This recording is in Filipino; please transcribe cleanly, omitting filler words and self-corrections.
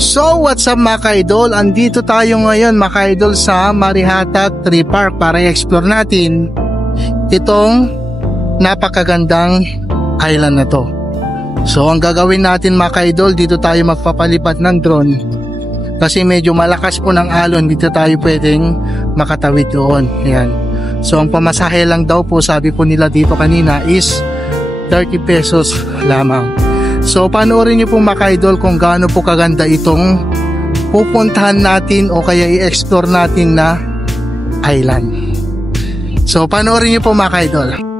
So what's up mga ka-idol, andito tayo ngayon mga ka-idol sa Marihatag Tree Park para i-explore natin itong napakagandang island na to. So ang gagawin natin mga ka-idol, dito tayo magpapalipad ng drone kasi medyo malakas po ng alon, dito tayo pwedeng makatawid doon. Ayan. So ang pamasahe lang daw po, sabi po nila dito kanina, is 30 pesos lamang. So panoorin nyo po mga ka-idol kung gaano po kaganda itong pupuntahan natin o kaya i-explore natin na island. So panoorin nyo po mga ka-idol.